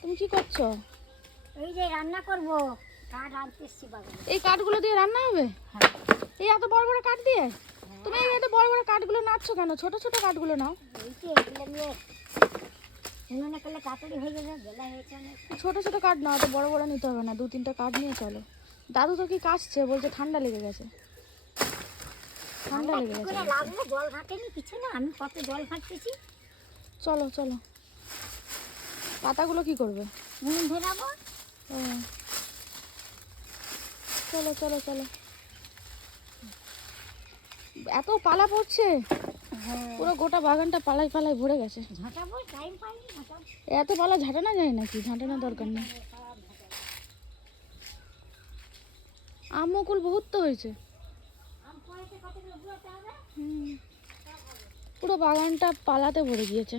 তুমি কি করছো? এই যে রান্না করব, কাঠ আনতে এসেছি বাগানে। এই কাঠগুলো দিয়ে রান্না হবে? হ্যাঁ। এই এত বড় বড় কাঠ দিয়ে? তুমি এই এত বড় বড় কাঠগুলো নাচ্ছো কেন? ছোট ছোট কাঠগুলো নাও। এই যে এগুলো নিয়ে উনুনে করলে তাড়াতাড়ি হয়ে যাবে, বেলা হয়েছে অনেক। ছোট ছোট কাঠ নাও, এত বড় বড় নিতে হবে না, 2-3টা কাঠ নিয়ে চলো। দাদু তো কি কাশছে, বলছে ঠান্ডা লেগে গেছে। ঠান্ডা লেগে গেছে। লাগলো, জল ঘাটেনি কিছু না, আমি কত জল ঘাটতেছি। চলো চলো। পাতাগুলো কি করবে? উনুন ধরাবো। ও, চলো চলো চলো। এত পালা পড়ছে, হ্যাঁ, পুরো গোটা বাগানটা পালায় পালায় ভরে গেছে। ঝাঁটাবো, টাইম পাইনি ঝাঁটাবো। এত পালা ঝাঁটানো যায় নাকি? ঝাঁটানোর দরকার নেই। আম মুকুল বহুত তো হয়েছে। পুরো বাগানটা পালাতে ভরে গিয়েছে।